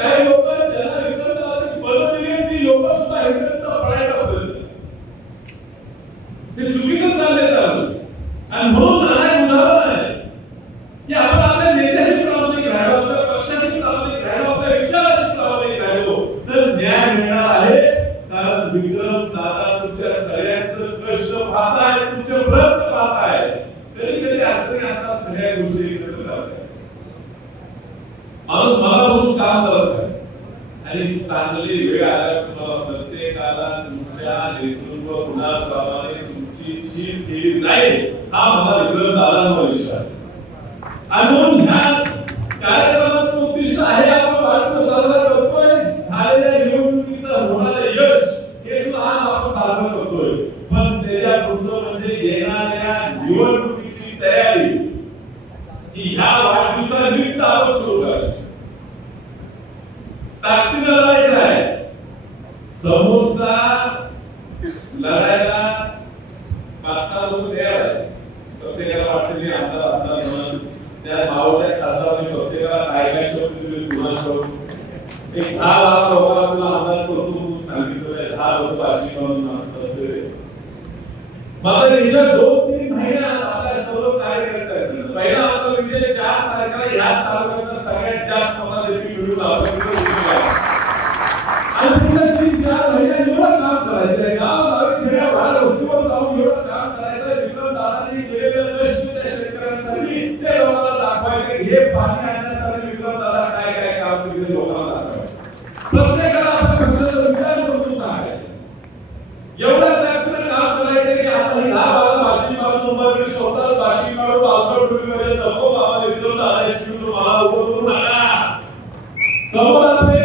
काही लोक माणूस मनापासून काम करत आहे आणि चांगली वेळ आल्या तुम्हाला प्रत्येकाला तुमच्या नेतृत्व गुणाप्रमाणे तुमची जी सेवी जाईल हा मला विक्रम दादांवर विश्वास. आणि म्हणून ह्या कार्यक्रमाचं उद्दिष्ट आहे आपण वाटतं साजरा करतोय. झालेल्या निवडणुकीचा होणारे यश हे सुद्धा आज आपण साजरा करतोय. पण त्याच्या पुढचं म्हणजे येणाऱ्या निवडणुकीची तयारी ही ह्या वाढदिवसानिमित्त आपण सुरू करायची. ताकदीनं लढायचं आहे. समोरचा लढायला पाच सहा लोक तयार आहे प्रत्येकाला वाटतं की आमदार आमदार म्हणून त्या भावाच्या खासदारांनी प्रत्येकाला काय काय शब्द दिले तुम्हाला शब्द एक दहा लाख लोकांना तुला आमदार करतो म्हणून सांगितलं दहा लोक अशी म्हणून असते माझा रिझल्ट दोन तीन महिन्यात आपल्या सर्व कार्यकर्त्यांकडे पहिला आपला विजय चार तारखेला या तालुक्यात सगळ्यात जास्त मला देखील मिळून गावागावी जाऊन एवढं काम करायचं विक्रम दादांनी केलेलं कष्ट त्या शेतकऱ्यांसाठी ते लोकांना दाखवायचे. हे पाणी आणण्यासाठी विक्रम दादा काय काय काम केले लोकांना प्रत्येकाला पक्षाचा विचार एवढं काम करायचं की आता ही दहा बारा मारून मुंबई स्वतः वाशी मारून पासपोर्ट नको बाबा विक्रम मला उभं नका समोर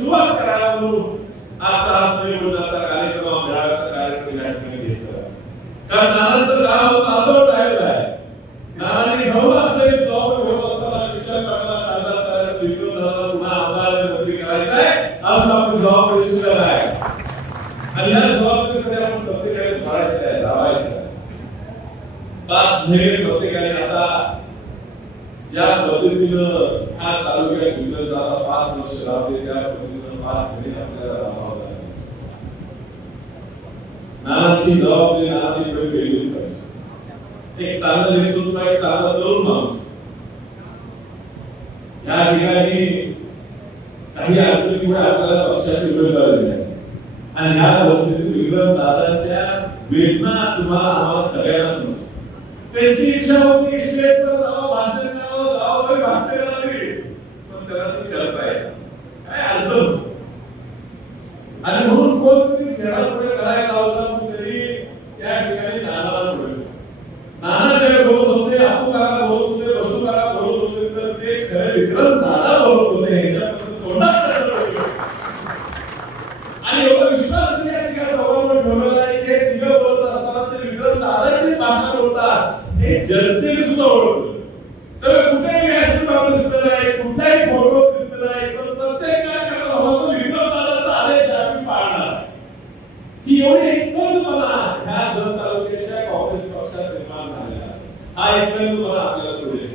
सुरुवात करायला म्हणून आता हा संयोजनाचा कार्यक्रम मेळाव्याचा कार्यक्रम या ठिकाणी घेतला. कारण नानांचं काम होतं अर्धवट राहिलं आहे. नानांनी ठेवलं असेल जबाबदारी ठेवत असताना विशाल पाटला खासदार करायचं विक्रम दादा पुन्हा आमदार मंत्री करायचं आहे. अजून आपली जबाबदारी शिल्लक आहे. आणि या जबाबदारीसाठी आपण प्रत्येकाने सोडायचं आहे लावायचं आहे. पाच महिने प्रत्येकाने आता ज्या पद्धतीनं ह्या तालुक्यात विकत जाता पाच वर्ष राहते त्या पद्धतीनं पाच महिने आपल्याला राहावं लागेल. नानाची जबाबदारी नानाची वेळ वेगळीच पाहिजे. एक चांगलं नेतृत्व एक चांगला तरुण माणूस. या ठिकाणी काही अडचणीमुळे आपल्याला पक्षाची उमेदवारी दिली आणि ह्या परिस्थितीत विक्रम दादाच्या वेदना तुम्हाला आम्हाला सगळ्यांना समजतो त्यांची इच्छा होती श्रेष्ठ भाषण पण त्याला करता येत काय आणि म्हणून कोणतरी चेहरा पुढे करायला लावला तरी त्या ठिकाणी नानाला नाना जे बोलत होते बोलत होते बसू बोलत होते तर ते खरे विक्रम दादा बोलत होते. तोंडात आणि एवढा विश्वास तुम्ही ठिकाणी ठेवलेला आहे की हे बोलत असताना ते विक्रम दादाची भाषा बोलतात. हे जनतेने सुद्धा ओळखलं. झालेला आहे. हा एकसंधपणा आपल्याला पुढे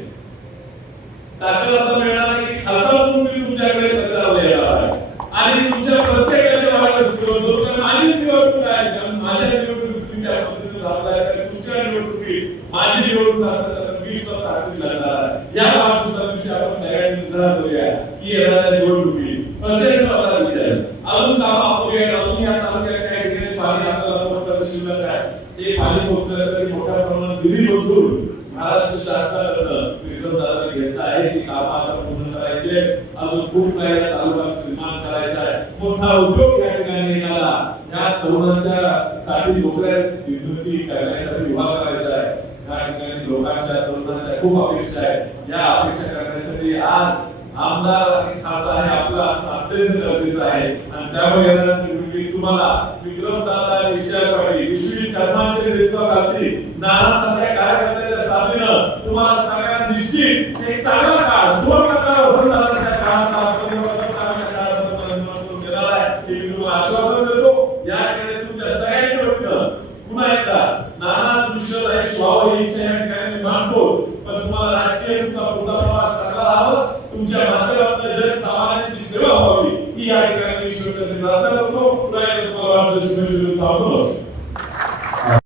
आता मिळणार आहे की म्हणून मी तुमच्याकडे प्रचाराला येणार आहे. आणि तुमच्या प्रत्येकाच्या वाटच करतो कारण माझीच निवडणूक आहे कारण माझ्या निवडणुकीत तुम्ही त्या पद्धतीने राबलाय तर तुमच्या निवडणुकीत माझी निवडणूक असल्याचं मी स्वतः ताकद लढणार आहे. या वाढदिवसाविषयी आपण सगळ्यांनी निर्धार करूया की येणाऱ्या निवडणुकीत प्रचंड निधी मंजूर महाराष्ट्र शासनाकडनं विक्रम दादा घेतला आहे ती काम आता पूर्ण करायचे अजून खूप काही तालुका निर्माण करायचा आहे. मोठा उद्योग या ठिकाणी निघाला. या तरुणांच्या साठी नोकऱ्या निर्मिती करण्यासाठी उभा करायचा आहे. या ठिकाणी लोकांच्या तरुणांच्या खूप अपेक्षा आहेत. या अपेक्षा करण्यासाठी आज आमदार आणि खासदार हे आपला अत्यंत गरजेचं आहे. आणि त्यामुळे तुम्हाला विक्रम दादा विशाल पाटील विश्वी कर्माचे नेतृत्वाखाली नाना सारख्या कार्यकर्त्याच्या साथीनं तुम्हाला सगळ्यांना निश्चित एक चांगला काळ सुवर्णकाळ वसंतदादांच्या काळात आपण काळात आश्वासन देतो. राहावा तुमच्या माध्यमातून जन सामान्यांची सेवा व्हावी ही या ठिकाणी मी ईश्वरचरणी प्रार्थना करतो पुन्हा एकदा तुम्हाला वाटतं शुभेच्छा देतो. थांबतो.